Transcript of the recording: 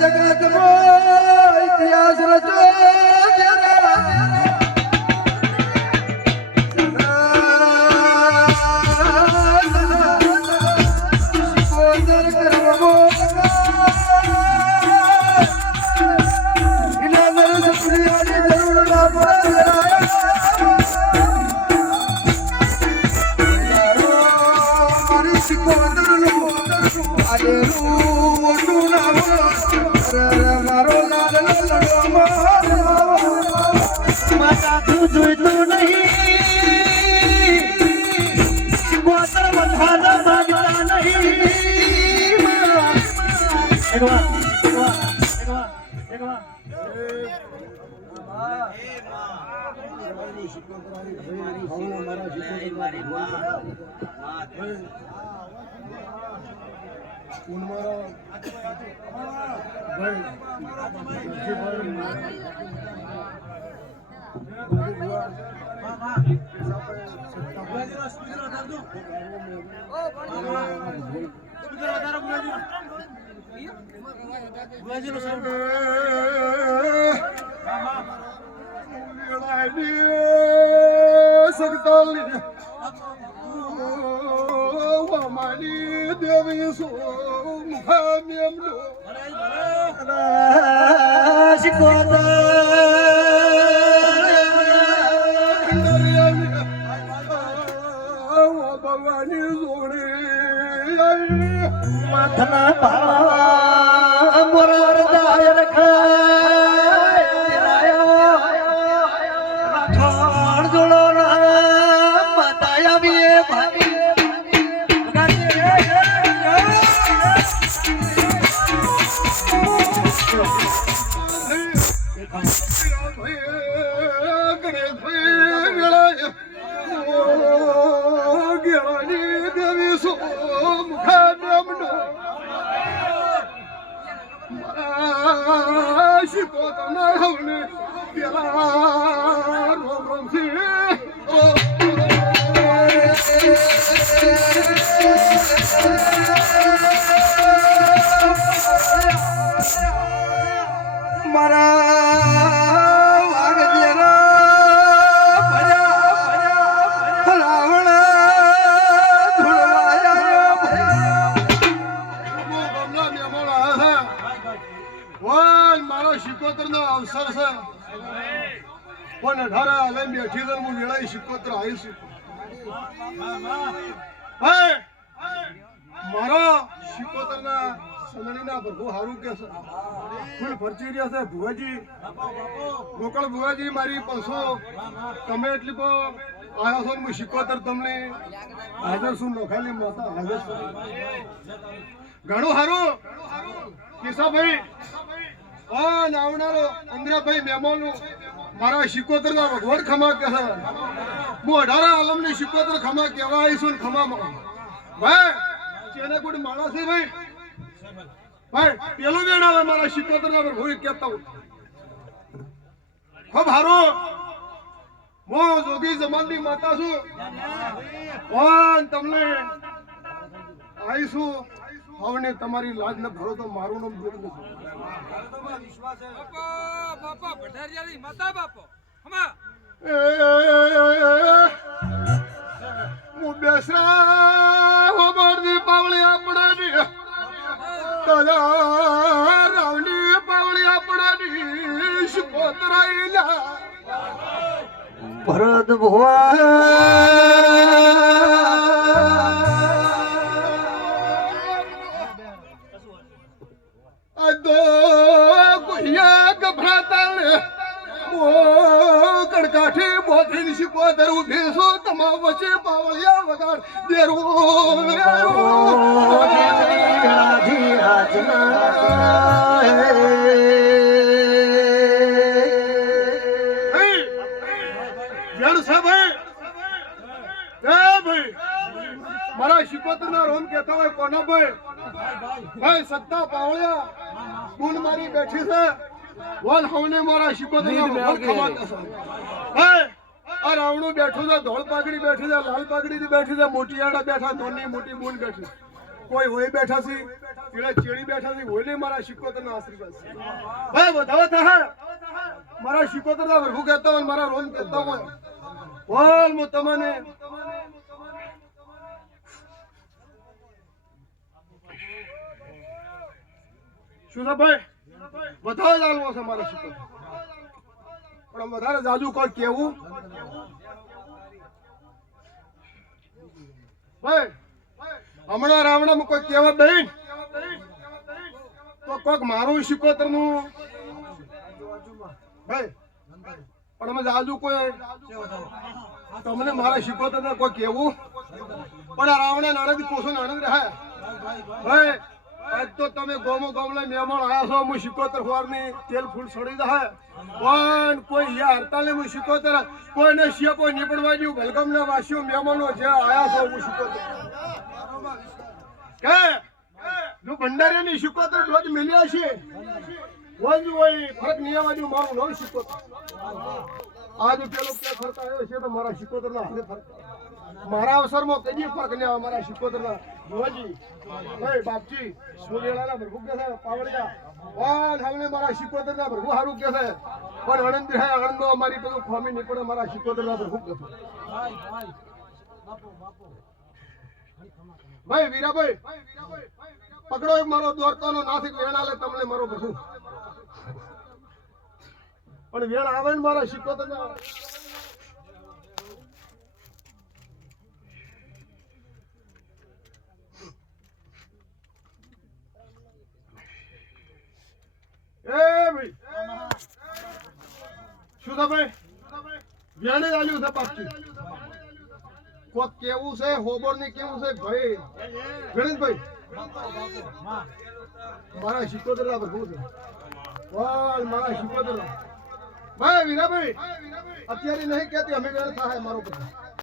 જગત નો ઇતિહાસ રચો જોઈતું નહીં ગોતર વધારા માંગતા નહીં દેવી સો મુખામ્યમનો ભગવાનની જોડે માથના પાળા મોર દાયર ખાણ જોડો બતાયા બી ભાગી મારા શિકોતર ના સંદણી ના પ્રભુ હારું કે છે ફૂલ ભરચી રહ્યા છે ભુવાજી ગોકળ ભુવાજી મારી પસો તમે એટલી કો આયા છો હું શિકોતર તમને હાજર છું નોખાલી માતા હાજર છું ઘણું હારું કિસાભાઈ આવનારો અંદ્રાભાઈ મહેમાનું મારા શિકોતર ના ભગવાન ખમા કે છે હું 18 આલમ ની શિકોતર ખમા કેવા આવીશું ખમા ભાઈ જેને કોઈ માણસ છે ભાઈ પેલો વેણ આવે મારા શિકોતર ના ભૂલ કેતા હું ખૂબ હારો હું જોગી જમાલની માતા છું પણ તમને આવીશું હવે તમારી લાજ ન ભરો તો મારું નામ જોડ નથી વિશ્વાસ છે બાપા ભટારિયાની માતા બાપો હમા હું બેસરા હોબરની પાવળી આપણાની તલા રાવની પાવળી આપણાની શિકોતરાઈલા ભરત ભુવા કડકાઠી બોધીની શિકોતર ઉભી છો તમા વચ્ચે પાવળિયા વગાડ દેરો મારા શિકોતર ના રોમ કે કહેતા હોય કોના ભાઈ સત્તા પાવળ્યા ગુણ મારી બેઠી છે વલ હવને મારા શિકોતરના વલ ખમાતા છે આ રાવણું બેઠું છે ધોળ પાઘડી બેઠી છે લાલ પાઘડી બેઠી છે મોટી આડા બેઠા ધોની મોટી બૂન બેઠી કોઈ હોય બેઠા છે પેલા ચેડી બેઠા છે હોય મારા શિકોતરના આશીર્વાદ છે ભાઈ વધાવો થાય મારા શિકોતરના પ્રભુ કહેતા હોય મારા રોમ કહેતા હોય બોલ હું તમને શું છે ભાઈ વધારે ચાલવો છે મારા શિકોતર પણ વધારે જાજુ કોઈ કેવું ભાઈ હમણાં રાવણામાં કોઈ કહેવત નહીં તો કોક મારું શિકોતર નું ભાઈ પણ અમે જાજુ કોઈ તમને મારા શિકોતર ને કોઈ કેવું પણ આ રાવણે નાણંદ કોસો નાણંદ રહે ભાઈ આજ તો તમે ગોમો ગોમલા મહેમાન આવ્યા છો હું શિકોતર ફોરની તેલ ફૂલ છોડી દે પણ કોઈ યા હડતાલે હું શિકોતર કોઈને શિયા કોઈ નીપડવા જેવું ભલગમના વાસીઓ મહેમાનો જે આવ્યા છો હું શિકોતર કે જો ભંડારીની શિકોતર રોજ મિલ્યા છે રોજ હોય ફરક નહીં આવવા જેવું મારું નામ શિકોતર આજ પેલો કે ફરક આવ્યો છે તો મારા શિકોતર ના હાથે ફરક મારા અવસરમાં કદી ફરક નહીં આવે મારા શિકોતર ના જોજી ભાઈ બાપજી સુરેલાના પ્રભુ કે છે પાવડિયા પણ હવે મારા શિકોતર ના પ્રભુ સારું કે છે પણ આનંદ રહે આનંદો અમારી બધું ખોમી નહીં પડે મારા શિકોતર ના પ્રભુ કે છે ભાઈ વીરાભાઈ પકડો એક મારો દ્વારકાનો નાથિક વેણ આલે તમને મારો પ્રભુ પણ વેણ આવે ને મારા શિકોતર ના ભાઈ શું છે ભાઈ વેણે આલ્યું છે પાછી કોક કેવું છે હોબર ને કેવું છે ભાઈ ગણેશભાઈ મારા શિકોતર ના પ્રભુ છે મારા શિકોતર ભાઈ વીરાભાઈ અત્યારે નહીં કહેતી અમે વેણ થાય મારો પ્રભુ